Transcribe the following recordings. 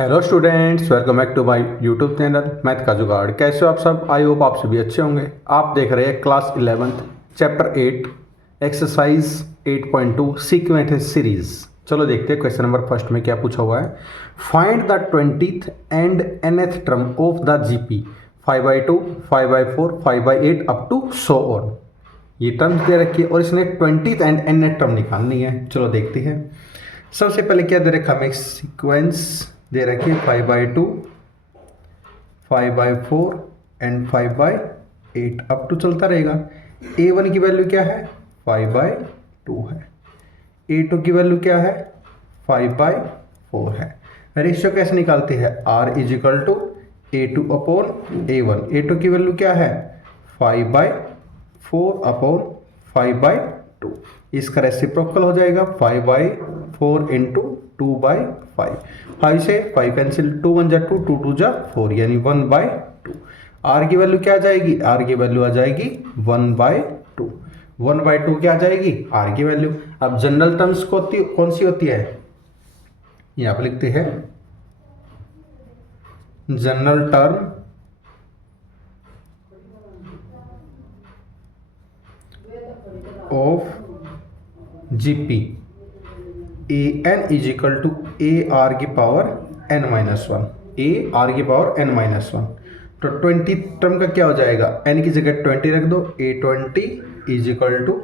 Hello students, welcome back to my YouTube channel math का जुगाड़। कैसे हो आप सब? आई होप आप सभी अच्छे होंगे। आप देख रहे हैं class 11th chapter 8 exercise 8.2 sequence series. चलो देखते हैं क्वेश्चन नंबर फर्स्ट में क्या पूछा हुआ है। Find the 20th and nth term of the GP 5/2, 5/4, 5/8 up to so on. ये टर्म्स दे रखी है और इसने 20th एंड nth टर्म निकालनी है। चलो देखते हैं। सबसे पहले क्या दे रखा हमें सीक्वेंस दे रखी है 5/2, 5/4 एंड 5/8 अप टू चलता रहेगा। A1 की वैल्यू क्या है? 5/2 है। A2 की वैल्यू क्या है? 5/4 है। रेशियो कैसे निकालते हैं? R is equal to A2 upon A1। A2 की वैल्यू क्या है? 5/4 अपॉन 5/2। इसका रेसिप्रोकल हो जाएगा 5/4 इंटू 2/5। 5 से 5 कैंसिल, 2 1 जा 2, 2 2 जा 4, यानी 1/2। आर की वैल्यू क्या आ जाएगी? आर की वैल्यू आ जाएगी 1/2। 1/2 क्या आ जाएगी? आर की वैल्यू। अब जनरल टर्म्स कौन सी होती है? यहाँ पे लिखते हैं general term of GP a n is equal to A R की power n minus one. A are की पावर n माइनस वन। तो 20 टर्म का क्या हो जाएगा? n की जगह 20 रख दो। A20 is equal to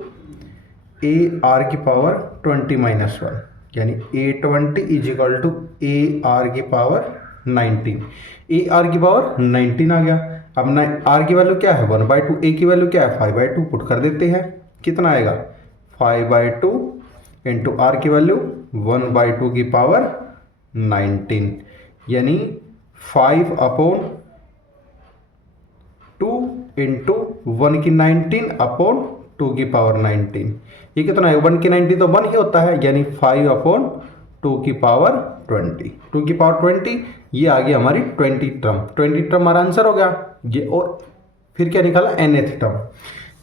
A R की पावर 20 माइनस वन, यानी A20 is equal to A R की पावर 19। ए आर की पावर 19 आ गया। अब आर की वैल्यू क्या है? 1/2। ए की वैल्यू क्या है? 5/2। पुट कर देते हैं। कितना आएगा? 5/2 इंटू आर की वैल्यू 1/2 की पावर 19, यानी 5/2 इंटू 1 की 19 अपॉन 2 की पावर 19। ये कितना है? 1 की 19 तो 1 ही होता है, यानी 5/2 की पावर 20। 2 की पावर 20, ये आ गई हमारी 20 टर्म। 20 टर्म हमारा आंसर हो गया ये। और फिर क्या निकाला? nth term.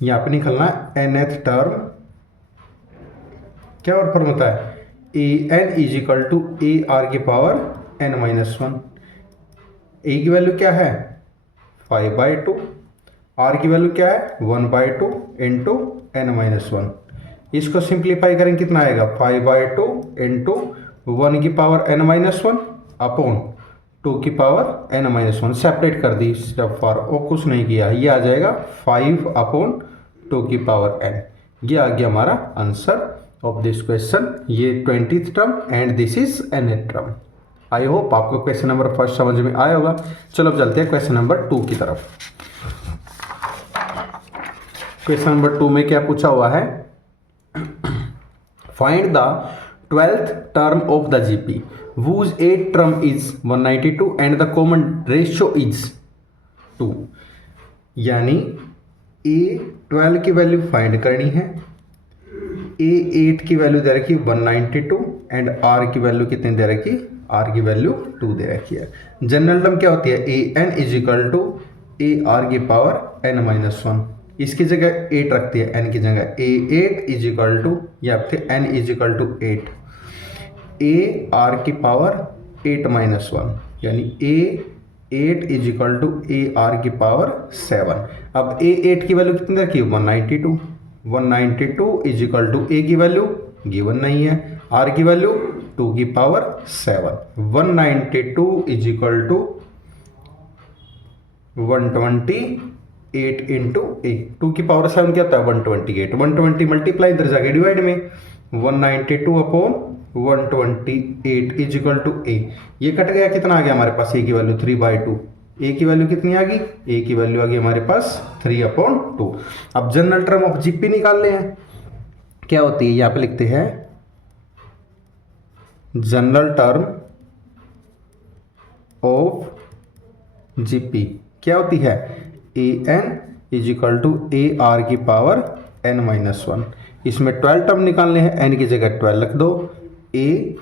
यहाँ पे निकलना है nth टर्म। क्या और फॉर्म होता है? A n is equal to A R की power n minus one. A की वैल्यू क्या है? 5/2। आर की वैल्यू क्या है? 1/2 इंटू n माइनस वन। इसको सिंप्लीफाई करें, कितना आएगा? 5/2 इंटू 1 की power n minus one upon 2 की power n minus one. Separate कर दी स्टेप फॉर, और कुछ नहीं किया। ये आ जाएगा 5/2 की पावर n। ये आ गया हमारा आंसर ऑफ दिस क्वेश्चन। ये 20th term and this is nth term. I hope आपको क्वेश्चन नंबर फर्स्ट समझ में आया होगा। चलो अब चलते हैं क्वेश्चन नंबर 2 की तरफ। क्वेश्चन नंबर 2 में क्या पूछा हुआ है? Find the 12th term of the GP whose 8th term is 192 and the common ratio is 2। यानी A12 की वैल्यू फाइंड करनी है। A8 की वैल्यू दे रखी 192 एंड R की वैल्यू कितनी दे रखी? R की वैल्यू 2 दे रखी है। जनरल टर्म क्या होती है? AN is equal to A R की पावर n माइनस वन। इसकी जगह 8 रखती है, n की जगह। A8 इज इक्वल टू, या फिर n is equal to 8 A are की पावर 8 माइनस वन, यानी A8 is equal to A R की पावर 7। अब A8 की वैल्यू कितनी रखी? 192। 192 इज इक्वल टू ए की वैल्यू गिवन नहीं है, आर की वैल्यू 2 की power 7। 192 is equal to 128 into a. 2 की पावर 7 क्या होता है? 128। 120 मल्टीप्लाई इधर जाके डिवाइड में 192 अपॉन 128 इज इक्वल टू ए। ये कट गया, कितना आ गया हमारे पास? ए की वैल्यू 3/2। ए की वैल्यू कितनी आ गई? ए की वैल्यू आ गई हमारे पास 3/2। अब जनरल टर्म ऑफ जीपी निकालने हैं। क्या होती है? यहां पे लिखते हैं जनरल टर्म ऑफ जीपी क्या होती है? A n is equal to A R की पावर n माइनस वन। इसमें 12 टर्म निकालने हैं, n की जगह 12 रख दो। ए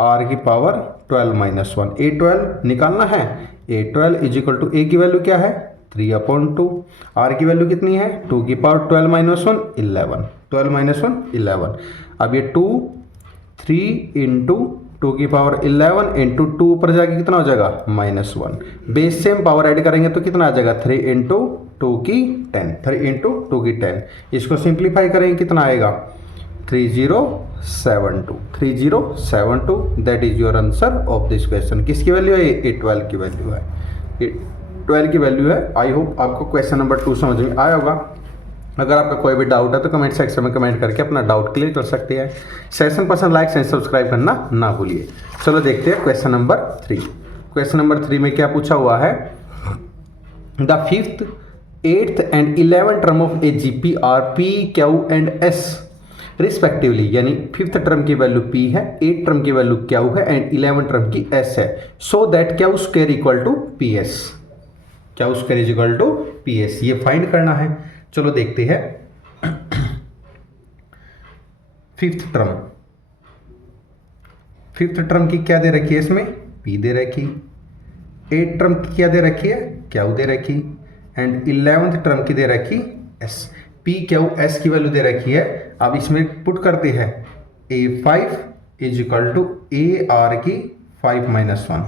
आर की पावर 12 माइनस वन। A12 निकालना है। A12 इज इक्वल टू ए की वैल्यू क्या है? 3/2। आर की वैल्यू कितनी है? 2 की power 12 minus one 11। 12 minus one 11। अब ये 2 3 इंटू टू की पावर 11 इंटू टू ऊपर जाके कितना हो जाएगा -1। बेस सेम पावर ऐड करेंगे तो कितना आ जाएगा 3 इंटू टू की 10, 3 इंटू टू की 10। इसको सिंप्लीफाई करेंगे कितना आएगा 3072, 3072। That is your answer of this question. किसकी वैल्यू है ये 12 की वैल्यू है, 12 की वैल्यू है। आई होप आपको क्वेश्चन नंबर 2 समझ में आया होगा। अगर आपका कोई भी डाउट है तो कमेंट सेक्शन में कमेंट करके अपना डाउट क्लियर कर सकते हैं। सेशन पसंद लाइक एंड सब्सक्राइब करना ना भूलिए। चलो देखते हैं क्वेश्चन नंबर 3। क्वेश्चन नंबर 3 में क्या पूछा हुआ है, the 5th, 8th and 11th term of A GP R P Q and S respectively. यानी 5th टर्म की वैल्यू p है, 8th टर्म की वैल्यू क्यू है एंड 11th टर्म की s है। So that Q square equal to P S, Q square is equal to P S, ये find करना है। चलो देखते हैं। 5th टर्म, 5th टर्म की क्या दे रखी है इसमें p दे रखी, 8th टर्म की क्या दे रखी है क्यू दे रखी एंड 11th टर्म की दे रखी s। p क्यू s की वैल्यू दे रखी है। अब इसमें पुट करते हैं a5 is equal to A R की 5 - 1,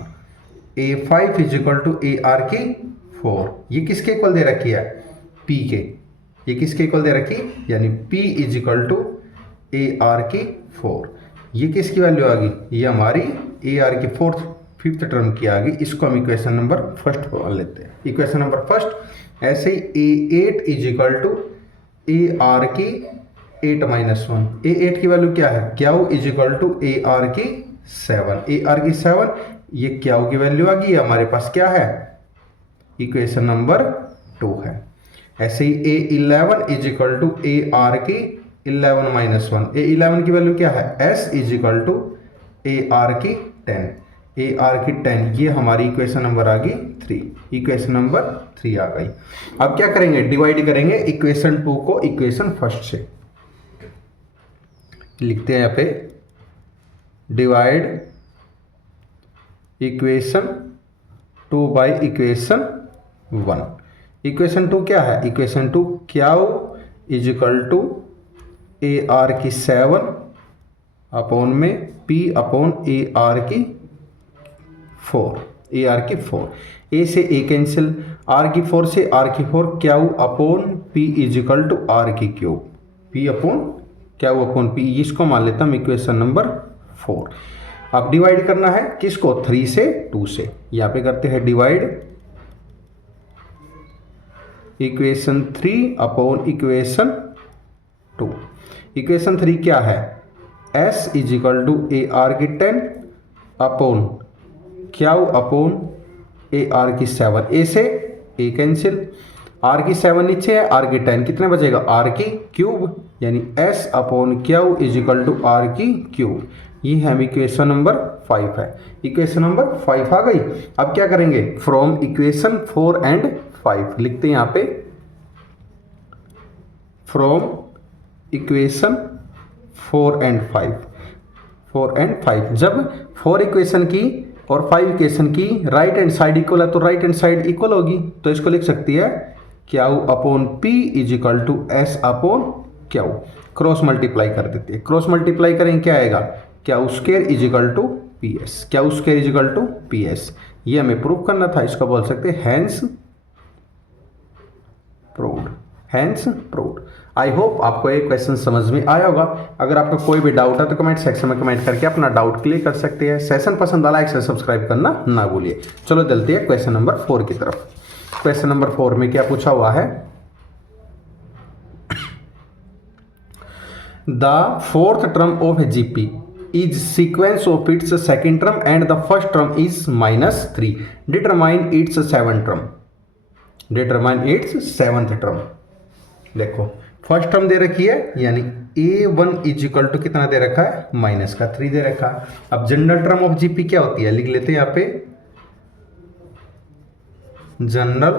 a5 is equal to A R की 4। ये किसके इक्वल दे रखी है p के, ये किसके इक्वल दे रखी यानी p is equal to A R की 4। ये किसकी वैल्यू आ गई, ये हमारी ए आर की 5th टर्म की आ गई। इसको हम इक्वेशन नंबर फर्स्ट मान लेते हैं, इक्वेशन नंबर फर्स्ट। ऐसे ही a8 is equal to A R की 8 - 1, a8 की वैल्यू क्या है Q is equal to A R की 7, ए आर की 7। ये क्यू की वैल्यू आ गई, हमारे पास क्या है इक्वेशन नंबर 2 है। ऐसे ही a11 is equal to A R की 11 - 1, a11 की वैल्यू क्या है s is equal to A R की 10, ए आर की 10। ये हमारी इक्वेशन नंबर आ गई 3, इक्वेशन नंबर 3 आ गई। अब क्या करेंगे, डिवाइड करेंगे इक्वेशन 2 को इक्वेशन फर्स्ट से। लिखते हैं यहाँ पे divide equation 2 by equation 1। Equation 2 क्या है, equation 2 Q is equal to A R की 7 अपॉन में p अपॉन ए आर की 4, ए आर की 4। ए से ए कैंसिल, आर की 4 से आर की 4, q upon p is equal to are की cube, p upon Q upon p। इसको मान लेता हूँ इक्वेशन नंबर 4। अब डिवाइड करना है किसको 3 से 2 से। यहाँ पे करते हैं divide equation 3 upon equation 2। Equation 3 क्या है s is equal to A R की 10 upon Q upon A are की 7। ए से ए कैंसिल, आर की 7 नीचे है, आर की 10 कितने बचेगा आर की क्यूब, यानी s upon Q is equal to are की क्यूब। ये हम इक्वेशन नंबर 5 है, इक्वेशन नंबर 5 आ गई। अब क्या करेंगे फ्रॉम इक्वेशन 4 एंड 5 लिखते हैं यहाँ पे फ्रॉम इक्वेशन 4 एंड 5, 4 एंड 5। जब 4 इक्वेशन की और 5 इक्वेशन की राइट हैंड साइड इक्वल है तो राइट हैंड साइड इक्वल होगी, तो इसको लिख सकती है Q upon p is equal to s upon Q. Cross multiply कर देते हैं, क्रॉस मल्टीप्लाई करेंगे क्या आएगा Q square is equal to P S, Q square is equal to P S. ये हमें प्रूव करना था, इसको बोल सकते हैं hence proved, hence proved. I hope आपको ये क्वेश्चन समझ में आया होगा। अगर आपका कोई भी डाउट है तो कमेंट सेक्शन में कमेंट करके अपना डाउट क्लियर कर सकते हैं। सेशन पसंद आला लाइक से सब्सक्राइब करना ना भूलिए। चलो चलते हैं क्वेश्चन नंबर 4 की तरफ। क्वेश्चन नंबर 4 में क्या पूछा हुआ है, the 4th term of A GP is sequence of its second term and the first term is -3, determine its 7th term, determine its 7th term. देखो फर्स्ट टर्म दे रखी है यानी a1 इज इक्वल टू कितना दे रखा है -3 दे रखा है। अब जनरल टर्म ऑफ जीपी क्या होती है लिख लेते हैं यहाँ पे, general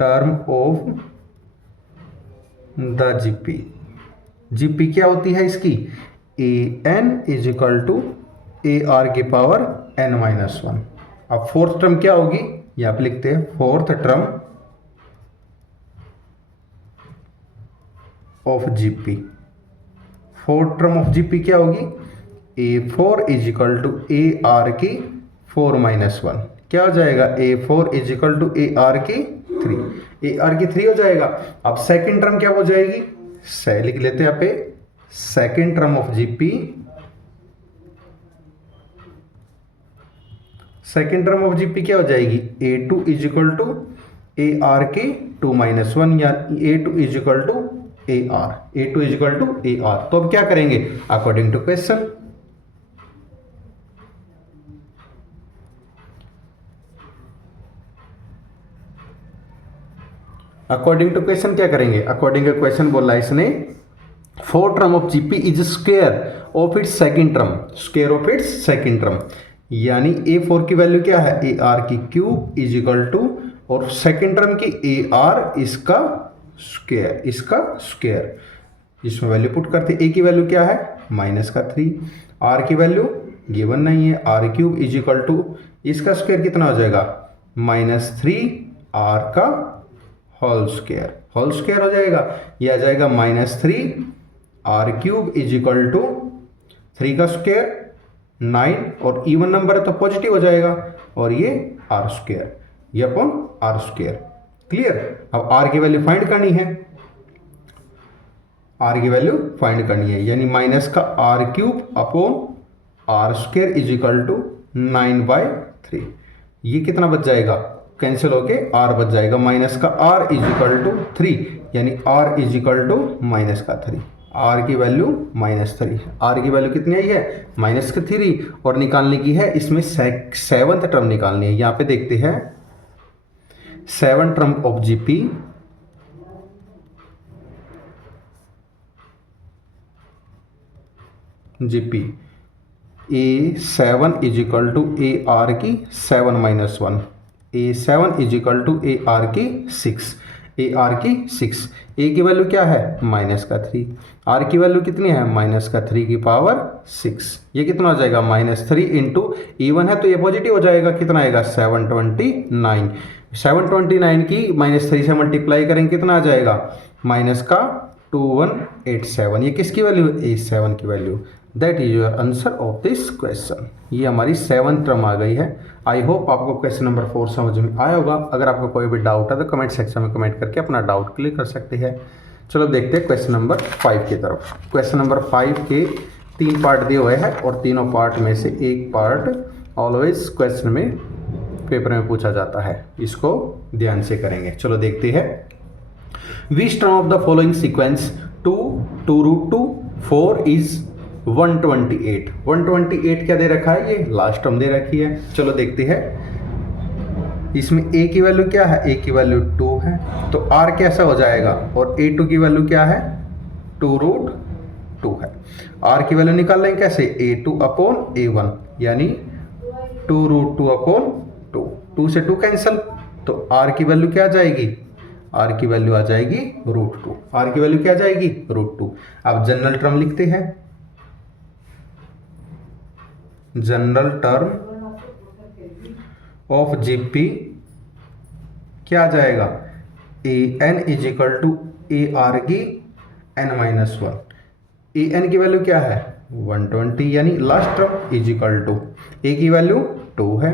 term of the GP, GP क्या होती है इसकी an is equal to A R की पावर n-1। अब फोर्थ टर्म क्या होगी यहाँ पे लिखते हैं fourth term of GP, fourth term of GP क्या होगी A4 is equal to AR की 4 माइनस 1, क्या हो जाएगा A4 is equal to AR की 3, AR की 3 हो जाएगा। अब सेकेंड टर्म क्या हो जाएगी, लिख लेते हैं यहाँ पे second term of GP, second term of GP क्या हो जाएगी A2 is equal to AR की 2 माइनस 1, या A2 is equal to AR, A2 is equal to AR। तो अब क्या करेंगे according to question, according to question क्या करेंगे, अकॉर्डिंग टू क्वेश्चन बोला इसने fourth term of GP is square of its second term, square of its second term, यानी A4 की वैल्यू क्या है AR की क्यूब इज इक्वल टू, और सेकंड टर्म की AR इसका स्क्वायर, इसका स्क्वायर, इसमें वैल्यू पुट करते, A की वैल्यू क्या है माइनस का 3, R की वैल्यू गिवन नहीं है, R cube is equal to इसका स्क्वायर कितना हो जाएगा माइनस 3R का होल स्क्वायर, होल स्क्वायर हो जाएगा, ये आ जाएगा minus 3R cube is equal to 3 का स्क्वायर 9, और इवन नंबर है तो पॉजिटिव हो जाएगा, और ये R स्क्वायर, ये अपॉन R स्क्वायर, क्लियर। अब R की वैल्यू फाइंड करनी है, R की वैल्यू फाइंड करनी है, यानी माइनस का R cube upon R square is equal to 9/3, ये कितना बच जाएगा कैंसिल होके R बच जाएगा, माइनस का R इज इक्वल टू 3, यानी R is equal to minus का 3, R की वैल्यू माइनस 3, R की वैल्यू कितनी आई है माइनस का 3, और निकालने की है इसमें सेवंथ टर्म निकालनी है। यहाँ पे देखते हैं seven term of GP, GP A7 is equal to AR की 7 minus 1, A7 is equal to AR की 6, AR की 6, A की वैल्यू क्या है माइनस का 3, R की वैल्यू कितनी है माइनस का 3 की पावर 6, ये कितना हो जाएगा माइनस 3 इंटू इवन है तो ये पॉजिटिव हो जाएगा, कितना आएगा 729, 729 की माइनस 3 से मल्टीप्लाई करेंगे कितना आ जाएगा माइनस का 2187, ये किसकी वैल्यू A7 की value, that is your answer of this question. ये हमारी सेवंथ टर्म आ गई है। आई होप आपको क्वेश्चन नंबर 4 समझ में आया होगा। अगर आपको कोई भी डाउट है तो कमेंट सेक्शन में कमेंट करके अपना डाउट क्लियर कर सकते हैं। चलो देखते हैं क्वेश्चन नंबर 5 की तरफ। क्वेश्चन नंबर 5 के 3 पार्ट दिए हुए हैं और तीनों पार्ट में से एक पार्ट ऑलवेज क्वेश्चन में पेपर में पूछा जाता है, इसको ध्यान से करेंगे। चलो देखते हैं। Which term of the following sequence 2 2√2 4 is 128। 128 क्या दे रखा है, ये लास्ट टर्म दे रखी है। चलो देखते हैं इसमें a की वैल्यू क्या है, a की वैल्यू 2 है तो r कैसा हो जाएगा, और a2 की वैल्यू क्या है 2√2 है। r की वैल्यू निकाल लेंगे कैसे, a2 अपॉन a1 यानी 2√2 अपॉन 2, 2 से 2 कैंसिल तो r की वैल्यू क्या आ जाएगी, r की वैल्यू आ जाएगी √2, r की वैल्यू क्या आ जाएगी √2। अब जनरल टर्म लिखते हैं, जनरल टर्म ऑफ जीपी क्या आ जाएगा, an is equal to AR की n-1, an की वैल्यू क्या है 120 यानी last term is equal to a की वैल्यू 2 है,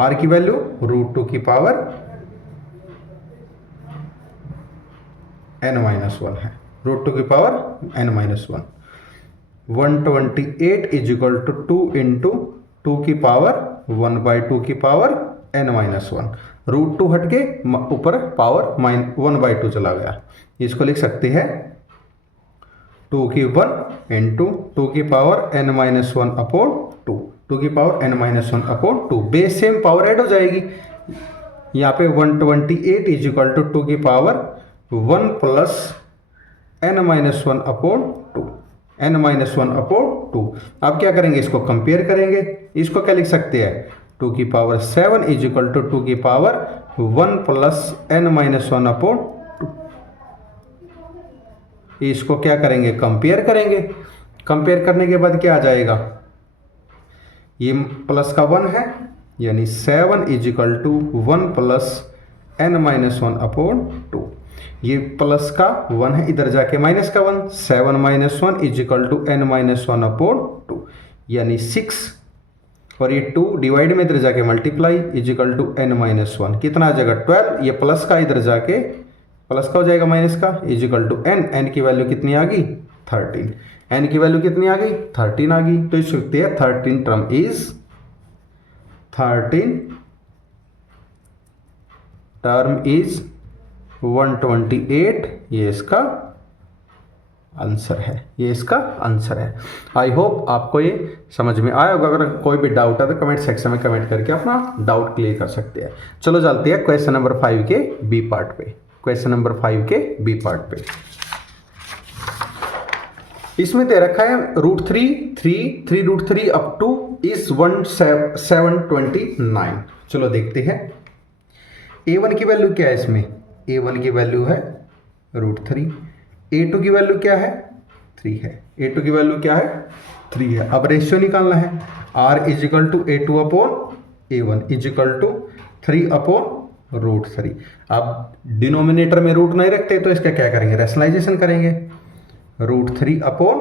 r की वैल्यू √2 की पावर n-1 है, √2 की power n-1। 128 is equal to 2 into 2 की पावर 1/2 की पावर n-1, √2 हट के ऊपर पावर 1/2 चला गया। इसको लिख सकते हैं 2 की 1 इंटू 2 की पावर n-1 अपॉन 2, 2 की power n-1 upon 2, base same power add हो जाएगी। यहाँ पे 128 इज इक्वल टू 2 की power 1 plus n-1 upon 2, n-1 upon 2। अब क्या करेंगे, इसको कंपेयर करेंगे। इसको क्या लिख सकते हैं 2 की पावर 7 इज इक्वल टू 2 की पावर 1 प्लस n-1 अपॉन 2। इसको क्या करेंगे, कंपेयर करेंगे। कंपेयर करने के बाद क्या आ जाएगा, ये प्लस का 1 है यानी 7 is equal to 1 plus n-1 upon 2। ये प्लस का 1 है, इधर जाके माइनस का 1, 7 - 1 is equal to n-1 upon 2। यानी 6 और ये 2 डिवाइड में इधर जाके multiply is equal to n-1 कितना आ जाएगा 12, ये प्लस का इधर जाके प्लस का हो जाएगा माइनस का इज इक्वल टू n की वैल्यू कितनी आ गई 13, n की वैल्यू कितनी आ गई 13 आ गई। तो इस सकते हैं 13 टर्म इज 128, ये इसका आंसर है, ये इसका आंसर है। आई होप आपको ये समझ में आया होगा। अगर कोई भी डाउट है तो कमेंट सेक्शन में कमेंट करके अपना डाउट क्लियर कर सकते हैं। चलो चलते हैं क्वेश्चन नंबर 5 के बी पार्ट पे। क्वेश्चन नंबर 5 के बी पार्ट पे इसमें दे रखा है √3 अप टू इज 729। चलो देखते हैं a1 की वैल्यू क्या है इसमें, a1 की वैल्यू है √3, a2 की वैल्यू क्या है 3 है, a2 की वैल्यू क्या है 3 है। अब रेशियो निकालना है r is equal to a2 upon a1 is equal to 3 upon √3। अब डिनोमिनेटर में रूट नहीं रखते तो इसका क्या करेंगे, रैशनलाइजेशन करेंगे, √3 अपॉन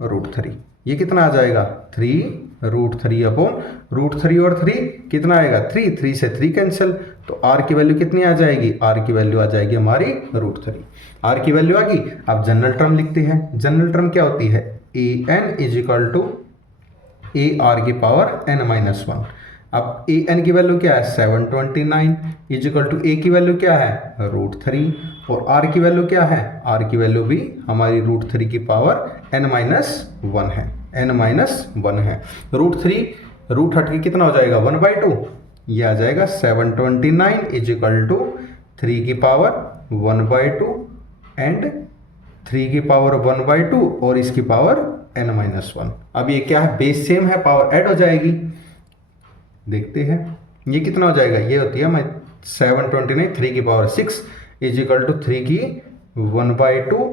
√3 ये कितना आ जाएगा 3 √3 अपॉन √3 और 3 कितना आएगा 3 से 3 कैंसिल, तो r की वैल्यू कितनी आ जाएगी, r की वैल्यू आ जाएगी हमारी √3, r की वैल्यू आ गई। अब जनरल टर्म लिखते हैं, जनरल टर्म क्या होती है an is equal to ar की पावर n-1। अब an की वैल्यू क्या है 729 इज इक्वल टू a की वैल्यू क्या है √3 और r की वैल्यू क्या है, r की वैल्यू भी हमारी √3 की पावर n-1 है, n-1 है। √3 रूट हट के कितना हो जाएगा 1/2, ये आ जाएगा 729 इज इक्वल टू 3 की पावर 1/2 एंड 3 की पावर 1/2 और इसकी पावर n-1। अब ये क्या है बेस सेम है, पावर ऐड हो जाएगी, देखते हैं ये कितना हो जाएगा, ये होती है मैं 729 3 की पावर 6 इज इक्वल टू 3 की 1/2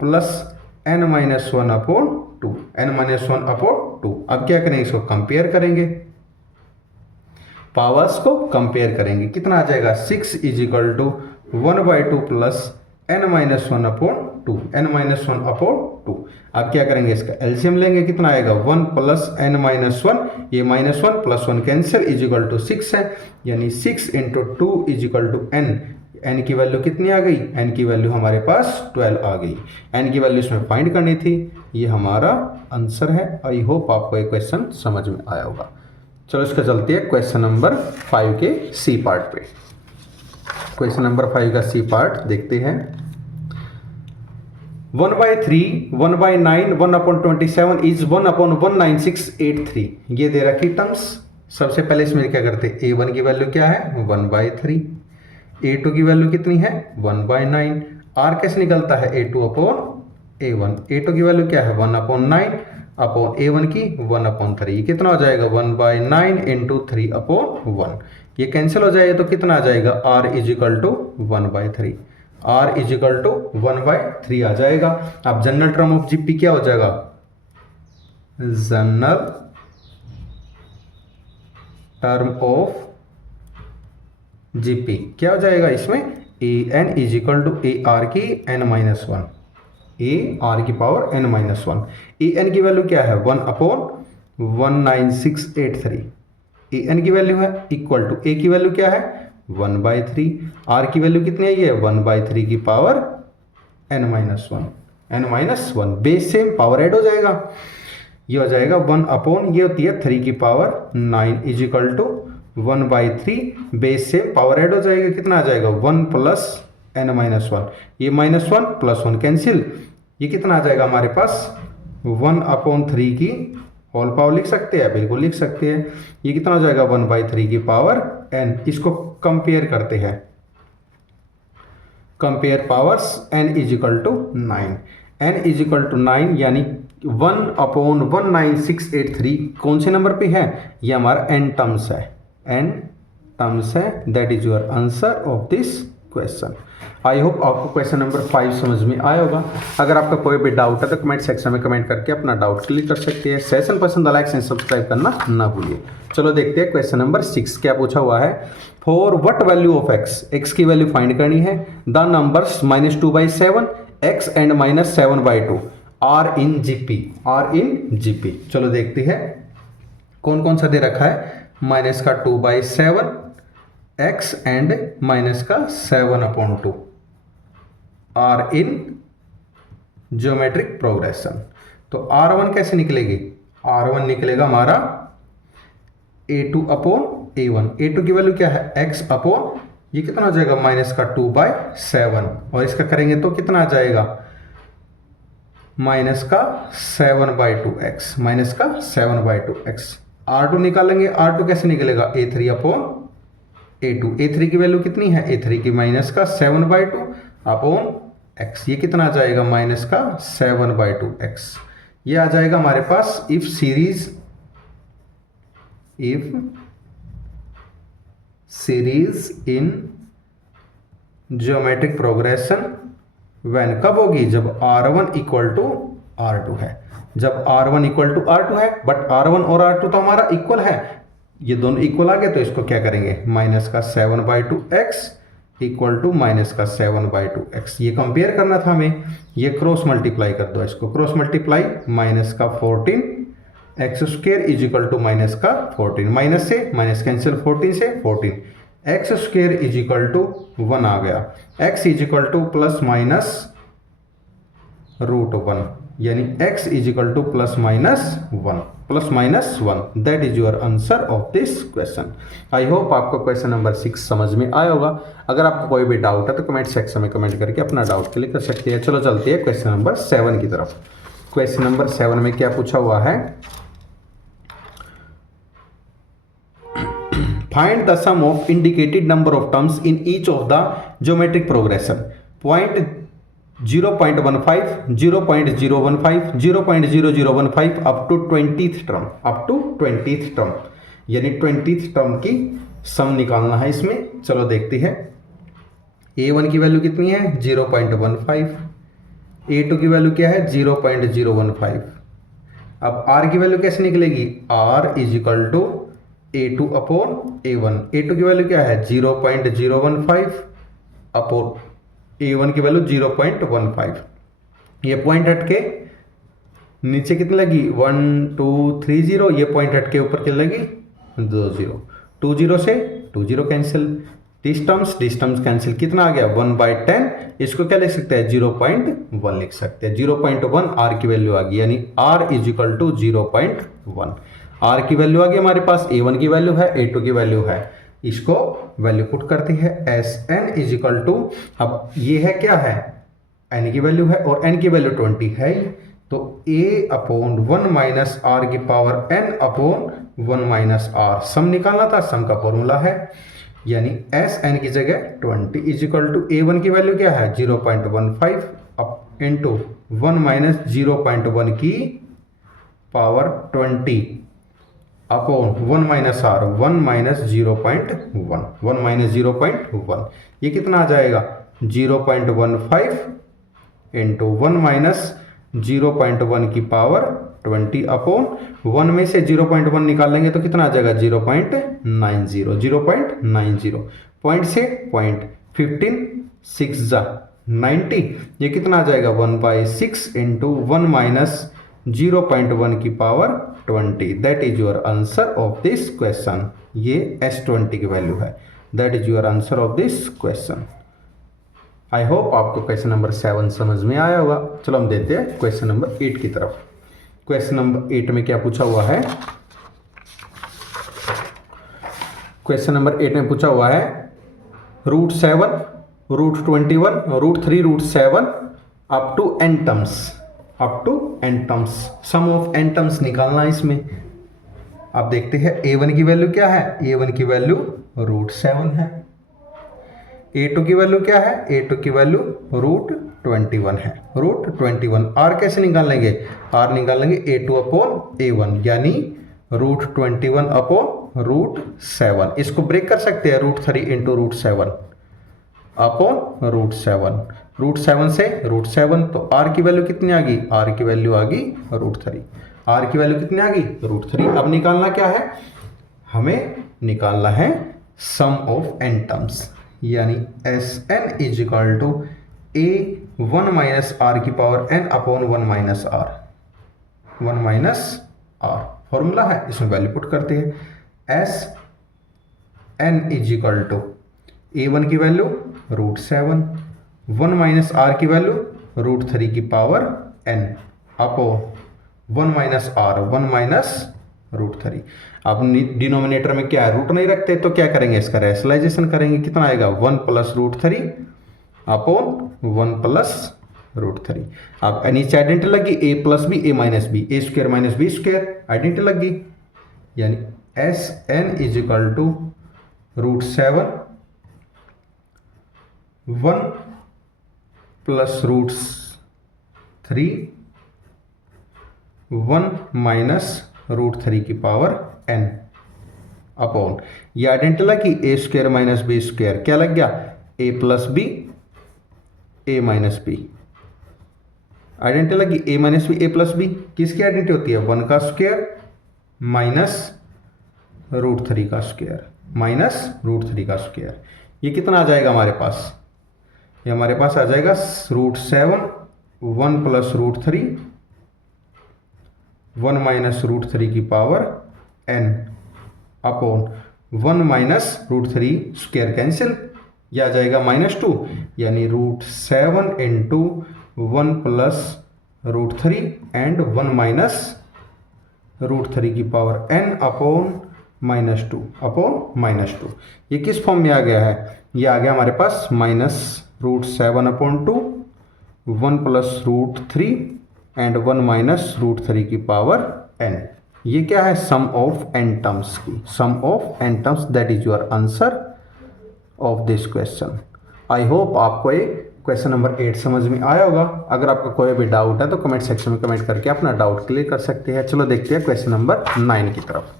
plus n-1 upon 2, n-1 upon 2। अब क्या करेंगे, इसको कंपेयर करेंगे, पावर्स को कंपेयर करेंगे, कितना आ जाएगा 6 is equal to 1/2 plus n-1 upon 2, n-1 upon 2। अब क्या करेंगे, इसका एलसीएम लेंगे, कितना आएगा 1 प्लस n-1, ये -1 plus 1 cancel is equal to 6 है, यानी 6 into 2 is equal to n। n की वैल्यू कितनी आ गई, n की वैल्यू हमारे पास 12 आ गई, n की वैल्यू इसमें फाइंड करनी थी, ये हमारा आंसर है। आई होप आपको ये क्वेश्चन समझ में आया होगा। चलो इसका चलते हैं क्वेश्चन नंबर 5 के सी पार्ट पे। क्वेश्चन नंबर 5 का सी पार्ट देखते हैं। 1/3 1/9 1/27 इज 1/19683, ये दे रखी टर्म्स। सबसे पहले इसमें क्या करते हैं, a1 की वैल्यू क्या है 1/3, a2 की वैल्यू कितनी है 1/9, r कैसे निकलता है a2 अपॉन a1, a2 की वैल्यू क्या है 1/9 अपॉन a1 की 1/3, ये कितना हो जाएगा 1/9 इंटू 3 अपॉन 1, ये कैंसिल हो जाएगा तो कितना आ जाएगा r is equal to 1/3, r is equal to 1/3 आ जाएगा। अब जनरल टर्म ऑफ जीपी क्या हो जाएगा, जनरल टर्म ऑफ जीपी क्या हो जाएगा, इसमें an is equal to ar की n-1, ar की पावर n-1, an की वैल्यू क्या है 1/19683, an की वैल्यू है इक्वल टू a की वैल्यू क्या है 1/3, r की वैल्यू कितनी है ये 1/3 की power n-1, base same power add हो जाएगा, ये हो जाएगा 1 अपॉन ये होती है 3 की power 9 is equal to 1/3, base से पावर ऐड हो जाएगा, कितना आ जाएगा 1 प्लस n-1, ये -1 प्लस 1 कैंसिल, ये कितना आ जाएगा हमारे पास 1/3 की होल पावर लिख सकते हैं, बिल्कुल लिख सकते हैं, ये कितना हो जाएगा 1/3 की पावर n। इसको कंपेयर करते हैं, compare powers n is equal to 9, n is equal to 9 यानी 1/19683 कौन से नंबर पे है, ये हमारा n टर्म्स है, n टर्म्स है, that is your answer of this question. I hope आपको क्वेश्चन नंबर 5 समझ में आया होगा। अगर आपका कोई भी डाउट है तो कमेंट सेक्शन में कमेंट करके अपना डाउट क्लियर कर सकते हैं। सेशन पसंद लाइक एंड सब्सक्राइब करना ना भूलिए। चलो देखते हैं क्वेश्चन नंबर 6 क्या पूछा हुआ है। For what value of x, x की वैल्यू फाइंड करनी है। The numbers -2/7 x and -7/2 are in GP. चलो देखते हैं कौन कौन सा दे रखा है। -2/7 x and -7/2 are in geometric progression. तो R1 कैसे निकलेगी? R1 निकलेगा हमारा A2/A1। A2 की वैल्यू क्या है? x अपॉन ये कितना हो जाएगा? -2/7 और इसका करेंगे तो कितना आ जाएगा? -7/2x -7/2x। R2 निकालेंगे, R2 कैसे निकलेगा? A3/A2। A3 की वैल्यू कितनी है? A3 की -7/2 अपॉन x। ये कितना आ जाएगा? -7/2x। ये आ जाएगा हमारे पास if series in geometric progression when कब होगी? जब R1 = R2 है। जब R1 = R2 है, बट R1 और R2 तो हमारा इक्वल है, ये दोनों इक्वल आ गए तो इसको क्या करेंगे? -7/2x = -7/2x। ये कंपेयर करना था हमें, ये क्रॉस मल्टीप्लाई कर दो, इसको क्रॉस मल्टीप्लाई -14 x² = -14, माइनस से माइनस कैंसिल, 14 से 14 x² = 1 आ गया। x = ±√1 यानी x = ±1 that is your answer of this question. I hope आपको क्वेश्चन नंबर 6 समझ में आया होगा। अगर आपको कोई भी डाउट है तो कमेंट सेक्शन में कमेंट करके अपना डाउट क्लियर कर सकते हैं। चलो चलते हैं क्वेश्चन नंबर 7 की तरफ। क्वेश्चन नंबर 7 में क्या पूछा हुआ है? Find the sum of indicated number of terms in each of the geometric progression. Point 0.15, 0.015, 0.0015 up to 20th term, यानी 20th टर्म की सम निकालना है इसमें। चलो देखते हैं। A1 की वैल्यू कितनी है? 0.15। A2 की वैल्यू क्या है? 0.015। अब R की वैल्यू कैसे निकलेगी? R = A2/A1। A2 की वैल्यू क्या है? 0.015 अपॉन A1 की वैल्यू 0.15। ये पॉइंट हट के नीचे कितनी लगी? 1 2 3 0। ये पॉइंट हट के ऊपर कितनी लगी? 2 0। 2 0 से 2 0 कैंसिल, डिस्टेंस कैंसिल, कितना आ गया? 1/10। इसको क्या लिख सकते हैं? 0.1 लिख सकते हैं। 0.1 R की वैल्यू आ गई, यानी R = 0.1। R की वैल्यू आ गई हमारे पास, A1 की वैल्यू है, A2 की वैल्यू है। इसको वैल्यू पुट करती है। Sn = अब ये है क्या है? n की वैल्यू है और n की वैल्यू 20 है, तो A/1 - R की पावर n/1 - R। सम निकालना था, सम का फॉर्मूला है, यानी Sn की जगह 20 = A1 की वैल्यू क्या है? 0.15 इंटू 1 - 0.1 की पावर 20 अपॉन 1 - R, 1 - 0.1, 1 - 0.1। ये कितना आ जाएगा? 0.15 इंटू 1 - 0.1 की पावर 20 अपॉन 1 में से 0.1 निकाल लेंगे तो कितना आ जाएगा? 0.90। 0.90 पॉइंट से पॉइंट 15 6 जा 90। ये कितना आ जाएगा? 1/6 इंटू 1 - 0.1 की power 20। That is your answer of this question. ये S20 की वैल्यू है। That is your answer of this question. I hope आपको क्वेश्चन नंबर 7 समझ में आया होगा। चलो हम देते हैं क्वेश्चन नंबर 8 की तरफ। क्वेश्चन नंबर 8 में क्या पूछा हुआ है? क्वेश्चन नंबर 8 में पूछा हुआ है √7, √21, √3, √7 up to n terms. Sum of n terms निकालना है इसमें। अब देखते हैं A1 की वैल्यू क्या है? A1 की वैल्यू √7 है। A2 की वैल्यू क्या है? A2 की वैल्यू √21 है। √21 R कैसे निकाल लेंगे? R निकाल लेंगे A2/A1, यानी √21 अपॉन √7। इसको ब्रेक कर सकते हैं, √3 इंटू √7 अपॉन √7। √7 से √7, तो R की वैल्यू कितनी आ गई? R की वैल्यू आ गई √3। R की वैल्यू कितनी आ गई? √3। अब निकालना क्या है? हमें निकालना है सम ऑफ n टर्म्स, यानी Sn = A 1 माइनस आर की power n upon 1 minus R, 1 minus R formula है, इसमें वैल्यू पुट करते हैं। S N is equal to A1 की वैल्यू √7, 1 माइनस आर की वैल्यू √3 की power n upon 1 minus R, 1 minus √3। अब डिनोमिनेटर में क्या है, रूट नहीं रखते तो क्या करेंगे, इसका रैशनलाइजेशन करेंगे। कितना आएगा, 1 प्लस √3 अपॉन 1 प्लस √3। अब नीचे आइडेंटिटी लगी, a plus B A minus B, A square minus B square identity लग गई, यानी S N is equal to √7 1 plus √3 1 minus √3 की पावर n अपॉन, ये आइडेंटिटी लगी, A square minus B square क्या लग गया, A plus B A minus B identity लगी, A minus B A plus B किसकी आइडेंटिटी होती है, 1 का स्क्वायर माइनस √3 का स्क्वायर माइनस √3 का स्क्वायर। ये कितना आ जाएगा हमारे पास, ये हमारे पास आ जाएगा √7 1 प्लस √3 1 माइनस √3 की power n upon 1 minus √3 square cancel, यह आ जाएगा -2, यानी √7 इंटू 1 प्लस √3 एंड 1 माइनस √3 की पावर n अपॉन -2 अपॉन -2। ये किस फॉर्म में आ गया है, ये आ गया हमारे पास -√7 अपॉन 2 1 प्लस √3 एंड 1 माइनस √3 की पावर n। ये क्या है, सम ऑफ n टर्म्स की, sum of n terms, that is your answer of this question. I hope आपको ये क्वेश्चन नंबर 8 समझ में आया होगा। अगर आपका कोई भी डाउट है तो कमेंट सेक्शन में कमेंट करके अपना डाउट क्लियर कर सकते हैं। चलो देखते हैं क्वेश्चन नंबर 9 की तरफ।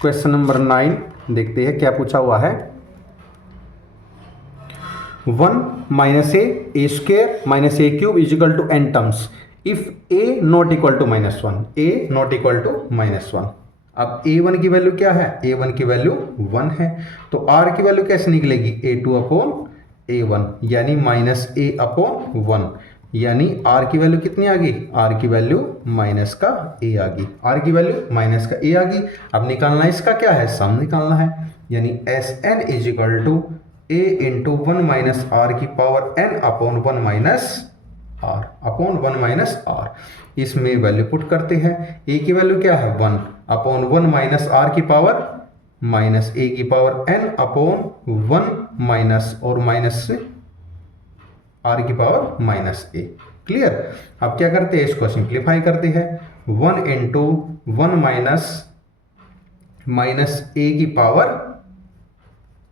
क्वेश्चन नंबर 9 देखते हैं क्या पूछा हुआ है। 1 minus A square minus A cube is equal to n terms if a not equal to -1, a not equal to -1। अब a1 की वैल्यू क्या है, a1 की वैल्यू 1 है, तो r की वैल्यू कैसे निकलेगी, a2 अपॉन a1 यानी -a अपॉन 1, यानी r की वैल्यू कितनी आ गई, r की वैल्यू माइनस का a आ गई, r की वैल्यू माइनस का a आ गई। अब निकालना इसका क्या है, सम निकालना है, यानी S N is equal to a into 1 minus are की power n upon 1 minus r upon 1 minus r। इसमें वैल्यू पुट करते हैं, a की वैल्यू क्या है 1 अपॉन 1 माइनस r की पावर माइनस a की पावर n अपॉन 1 माइनस और माइनस से r की पावर माइनस a। क्लियर। अब क्या करते हैं, इसको सिंप्लीफाई करते हैं, 1 इंटू 1 माइनस a की पावर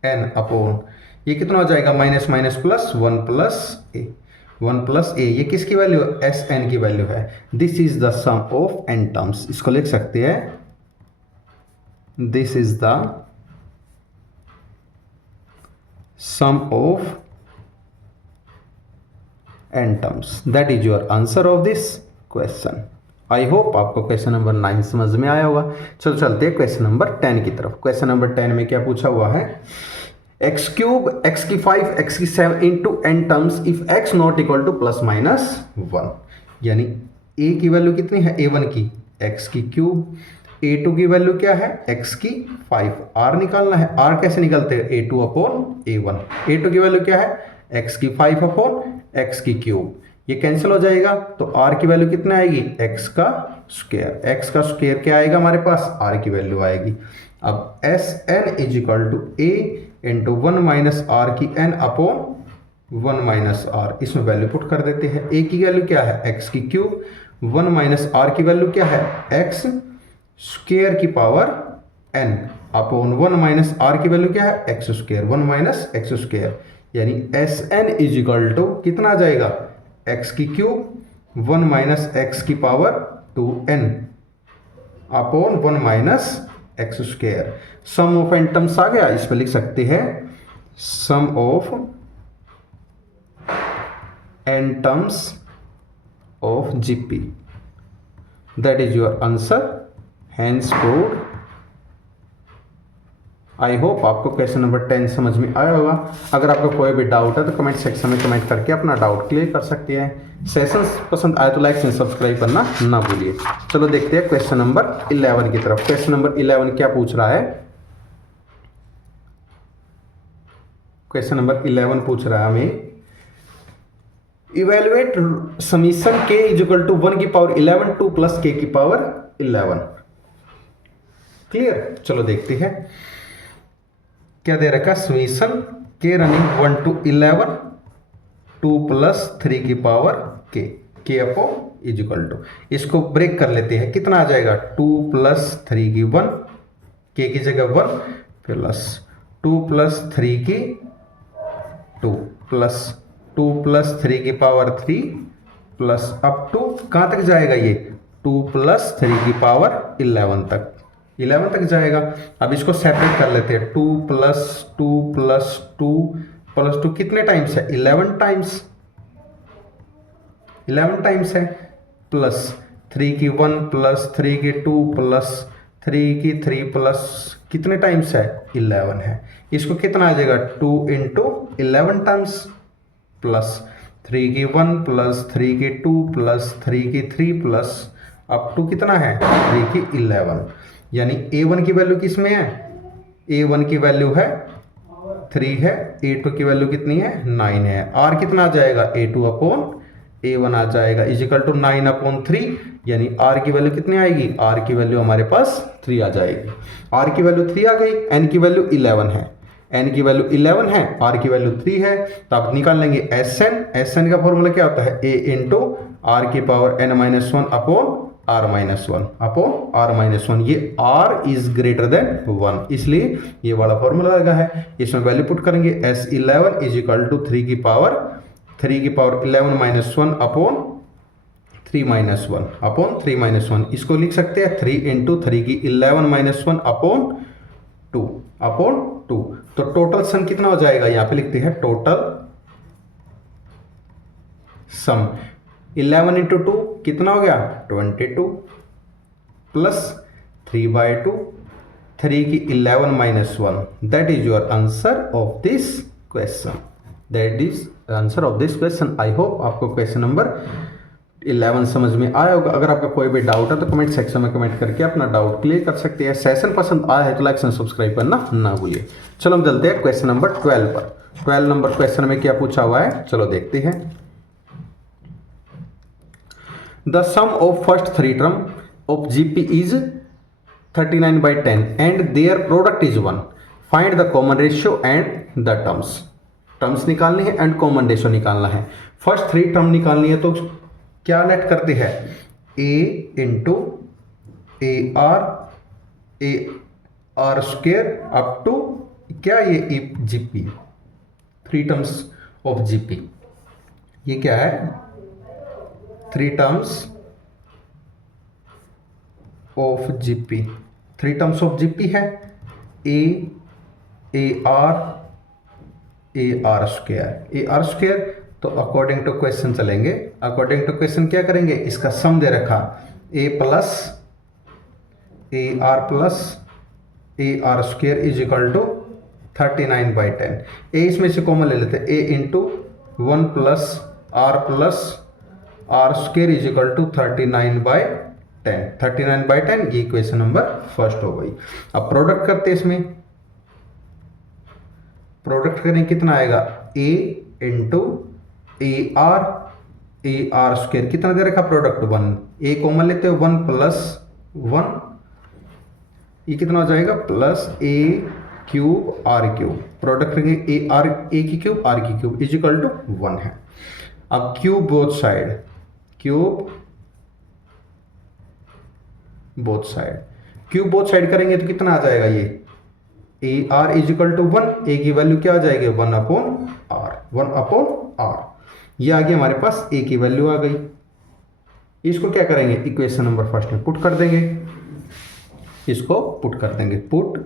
n अपॉन, ये कितना हो जाएगा, minus minus plus 1 plus a, 1 plus a, ये किसकी वैल्यू, एस एन की वैल्यू है। This is the sum of n terms, इसको लिख सकते हैं, this is the sum of n terms, that is your answer of this question. I hope आपको question number 9 समझ में आया होगा। चलो चलते हैं क्वेश्चन नंबर 10 की तरफ। क्वेश्चन नंबर 10 में क्या पूछा हुआ है, एक्स क्यूब एक्स की 5 एक्स की 7 into n terms if x not equal two plus minus 1, यानी a की वैल्यू कितनी है, a1 की x की क्यूब, a2 की वैल्यू क्या है, x की 5, r निकालना है, r कैसे निकलते हैं, a2 अपॉन a1, a2 की वैल्यू क्या है, x की 5 अपॉन x की क्यूब, ये कैंसिल हो जाएगा, तो r की वैल्यू कितना आएगी, x का स्क्वायर, x का स्क्वायर क्या आएगा हमारे पास, r की वैल्यू आएगी। अब S N is equal to a into 1 minus are की n अपॉन 1 माइनस आर, इसमें वैल्यू पुट कर देते हैं। a की वैल्यू क्या है, x की क्यूब, 1 माइनस आर की वैल्यू क्या है, x स्क्वायर की power n upon 1 minus are की वैल्यू क्या है, x square, 1 minus x square, यानी S N is equal to कितना आ जाएगा, x की क्यूब 1 माइनस x की power 2n upon 1 minus x square. Sum of n terms आ गया, इस पर लिख सकते हैं sum of n terms of GP, that is your answer, hence proved I hope आपको क्वेश्चन नंबर 10 समझ में आया होगा। अगर आपका कोई भी डाउट है तो कमेंट सेक्शन में कमेंट करके अपना डाउट क्लियर कर सकते हैं। सेशंस पसंद आए तो लाइक एंड सब्सक्राइब करना ना भूलिए। चलो देखते हैं क्वेश्चन नंबर 11 की तरफ। क्वेश्चन नंबर 11 क्या पूछ रहा है? क्वेश्चन नंबर 11 पूछ रहा है हमें, evaluate summation k is equal to 1 की पावर 11 2 प्लस k की पावर 11। क्लियर? चलो देखते हैं क्या दे रखा। Summation k running 1 to 11 2 plus 3 की power k upon is equal to, इसको ब्रेक कर लेते हैं। कितना आ जाएगा? 2 प्लस 3 की 1, k की जगह 1 प्लस 2 प्लस 3 की 2 प्लस 2 प्लस 3 की पावर 3 प्लस अप टू कहाँ तक जाएगा ये? 2 प्लस 3 की पावर 11 तक, 11 तक जाएगा। अब इसको सेपरेट कर लेते हैं। 2 प्लस 2 प्लस 2 प्लस 2 कितने टाइम्स है? 11 टाइम्स, 11 टाइम्स है। प्लस 3 की 1 प्लस 3 की 2 प्लस 3 की 3 प्लस कितने टाइम्स है? 11 है। इसको कितना आ जाएगा? 2 इंटू 11 टाइम्स प्लस 3 की 1 प्लस 3 की 2 प्लस 3 की 3 प्लस अप टू कितना है? 3 की 11। यानी a1 की वैल्यू किस में है? a1 की वैल्यू है 3 है, a2 की वैल्यू कितनी है? 9 है। r कितना आ जाएगा? a2 अपॉन a1 आ जाएगा इजिकल टू 9 अपॉन 3। यानी r की वैल्यू कितनी आएगी? r की वैल्यू हमारे पास 3 आ जाएगी। r की वैल्यू 3 आ गई, n की वैल्यू 11 है, n की वैल्यू 11 है, r की वैल्यू 3 है। तो आप निकाल लेंगे sn। sn का फॉर्मूला क्या होता है? a इंटू आर की power n minus 1 upon r minus 1 upon r minus 1। ये r इज ग्रेटर देन 1, इसलिए ये वाला फॉर्मूला लगा है। इसमें वैल्यू पुट करेंगे s11 इज इक्वल टू 3 की power 11 minus 1 upon 3 minus 1 upon 3 minus 1। इसको लिख सकते हैं 3 इंटू 3 की 11 माइनस 1 अपॉन 2 अपॉन 2। तो टोटल सम कितना हो जाएगा? यहां पे लिखते हैं टोटल सम 11 इंटू 2 कितना हो गया? 22 प्लस 3/2 3 की 11 minus 1। That is your answer of this question. That is answer of this question. I hope आपको क्वेश्चन नंबर 11 समझ में आया होगा। अगर आपका कोई भी डाउट है तो कमेंट सेक्शन में कमेंट करके अपना डाउट क्लियर कर सकते हैं। सेशन पसंद आया है तो लाइक एंड सब्सक्राइब करना ना भूलिए। चलो हम चलते हैं क्वेश्चन नंबर 12 पर। 12 नंबर क्वेश्चन में क्या पूछा हुआ है, चलो देखते हैं। The sum of first 3 term of GP is 39/10 and their product is 1। Find the common ratio and the terms. Terms निकालनी है एंड कॉमन रेशियो निकालना है। फर्स्ट 3 टर्म निकालनी है तो क्या लेट करते हैं? a into R square up to क्या ये जीपी, 3 टर्म्स ऑफ जीपी। ये क्या है? 3 terms of GP, 3 terms of GP है। R square. तो अकॉर्डिंग टू क्वेश्चन चलेंगे। अकॉर्डिंग टू क्वेश्चन क्या करेंगे? इसका सम दे रखा a plus R square is equal to 39/10। a इसमें से कॉमन ले लेते हैं। a into 1 plus R square is equal to 39/10। 39/10 ये क्वेश्चन नंबर फर्स्ट हो गई। अब प्रोडक्ट करते हैं। इसमें प्रोडक्ट करें कितना आएगा? a इंटू आर स्क्वेयर कितना दे रखा? प्रोडक्ट 1। a कॉमन लेते हो 1 प्लस 1, ये कितना हो जाएगा? Plus a cube R cube. Product करेंगे a की क्यूब आर की क्यूब इज इक्वल टू 1 है। अब क्यूब बोथ साइड करेंगे तो कितना आ जाएगा? ये A R is equal to 1। A की वैल्यू क्या आ जाएगी? 1 अपॉन आर। ये आ गया हमारे पास ए की वैल्यू आ गई। इसको क्या करेंगे? इक्वेशन नंबर फर्स्ट में पुट कर देंगे। इसको पुट कर देंगे। Put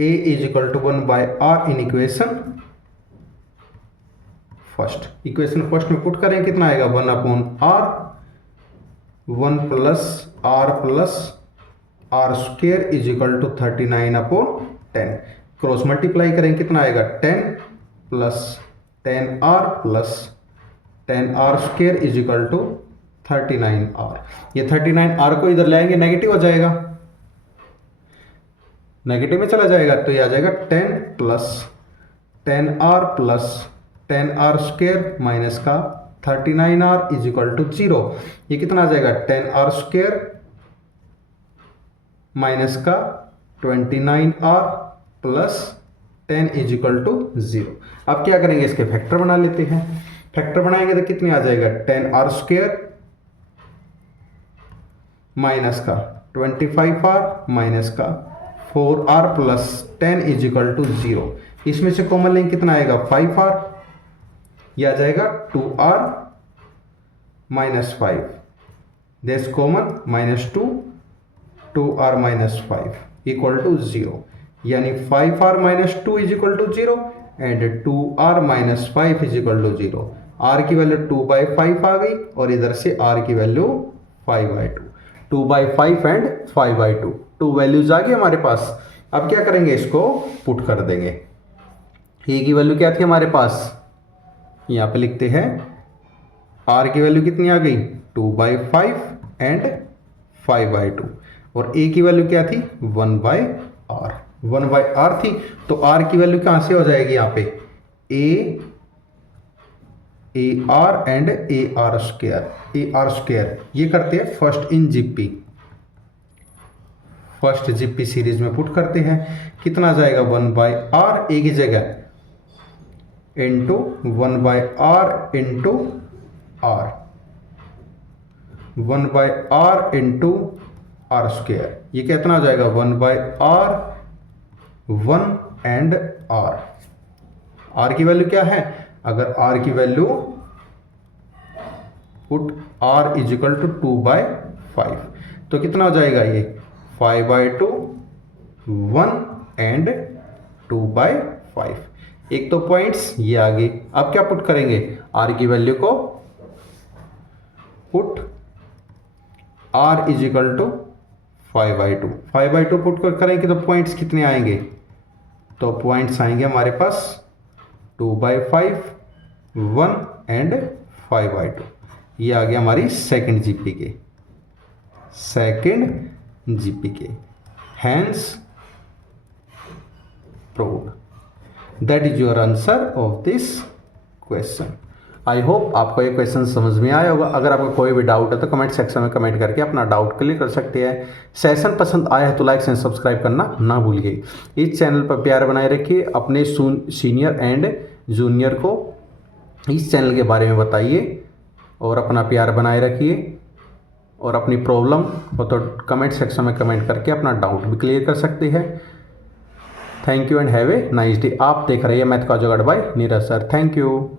A is equal to 1/r in equation first. Equation first में पुट करें कितना आएगा? 1 upon R, 1 plus R square is equal to 39/10। Cross multiply करेंगे कितना आएगा 10 plus 10r plus 10r square is equal to 39r। ये 39r को इधर लाएंगे नेगेटिव हो जाएगा, नेगेटिव में चला जाएगा तो ये आ जाएगा 10 plus 10r plus 10r square minus का 39r इज इक्वल टू 0। ये कितना आ जाएगा 10r स्क्वेयर माइनस का 29r plus 10 is equal to 0। अब क्या करेंगे, इसके फैक्टर बना लेते हैं। फैक्टर बनाएंगे तो कितने आ जाएगा 10r स्क्वेयर माइनस का 25r माइनस का 4r plus 10 is equal to 0। इसमें से कॉमन लेंगे कितना आएगा 5r, यह आ जाएगा 2r minus 5, this common minus 2, 2r minus 5 equal to 0। यानी 5r minus 2 is equal to 0 and 2r minus 5 is equal to 0। r की वैल्यू 2/5 आ गई और इधर से r की वैल्यू 5/2, 2/5 एंड 5/2, 2 वैल्यूज आ गई हमारे पास। अब क्या करेंगे, इसको पुट कर देंगे। a की वैल्यू क्या थी हमारे पास, यहाँ पे लिखते हैं r की वैल्यू कितनी आ गई 2/5 एंड 5/2 और a की वैल्यू क्या थी 1/r, 1/r थी तो r की वैल्यू कहाँ से हो जाएगी यहाँ पे ar एंड ar स्क्वायर। ये करते हैं first in GP, first GP series में पुट करते हैं। कितना आ जाएगा 1/r a की जगह into 1/r into r, 1/r into r square. ये कितना आ जाएगा 1/r 1 एंड r की वैल्यू क्या है, अगर r की value put r is equal to 2/5 तो कितना हो जाएगा ये 5/2 1 एंड 2/5। एक तो पॉइंट्स ये आ गए। अब क्या पुट करेंगे, r की वैल्यू को put r is equal to 5/2, 5/2 put करेंगे तो पॉइंट्स कितने आएंगे, तो पॉइंट्स आएंगे हमारे पास 2/5 1 एंड 5/2। ये आ गया हमारी सेकंड जीपी के hence proved. That is your answer of this question. I hope आपको ये क्वेश्चन समझ में आया होगा। अगर आपको कोई भी डाउट है तो कमेंट सेक्शन में कमेंट करके अपना डाउट क्लियर कर सकते हैं। सेशन पसंद आया है तो लाइक एंड सब्सक्राइब करना ना भूलिए। इस चैनल पर प्यार बनाए रखिए। अपने सीनियर एंड जूनियर को इस चैनल के बारे में बताइए और अपना प्यार बनाए रखिए। और अपनी प्रॉब्लम हो तो कमेंट सेक्शन में कमेंट करके अपना डाउट भी क्लियर कर सकते हैं। Thank you and have a nice day. आप देख रहे हैं मैथ का जुगाड़ by Neeraj sir. Thank you.